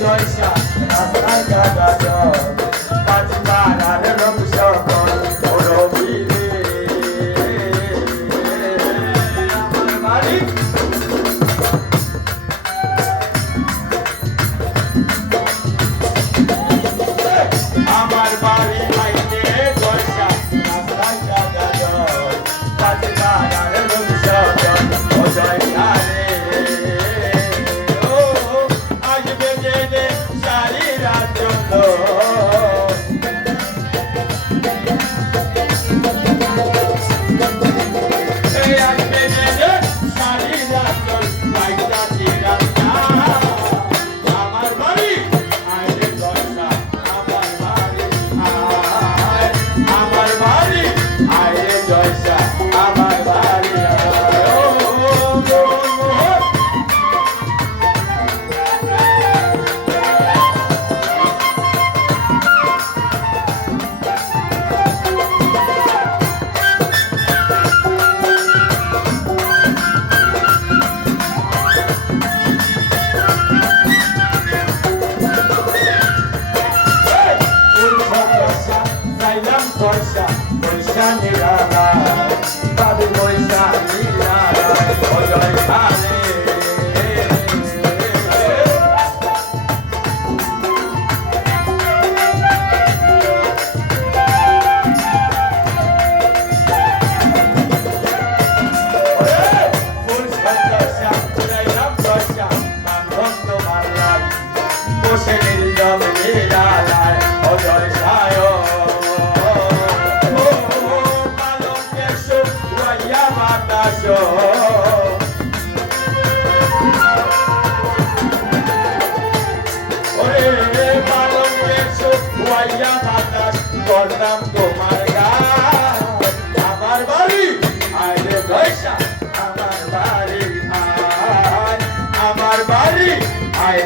dois, já, as vai cada dó. আমার বাড়ি আরে বৈশা আমার বাড়ি আয়। আমার বাড়ি আয়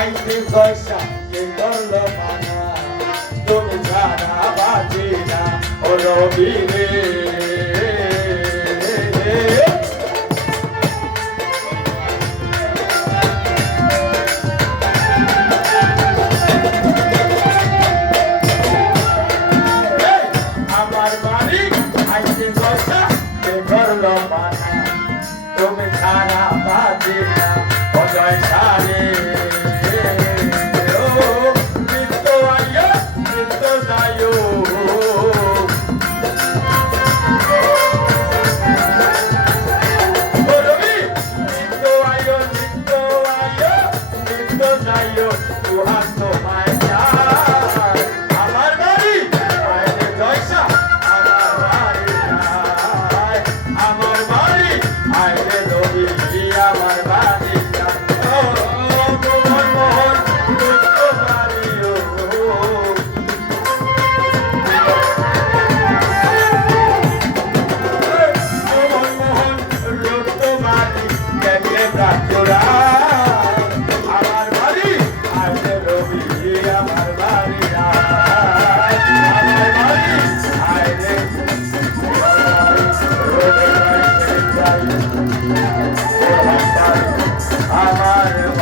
আইতে গয়সা কে করল মানা তুমি ছাড়া বাজে না ও রবি রে। তুমি ছাড়া বাজে না, অজয় সারে। Fire.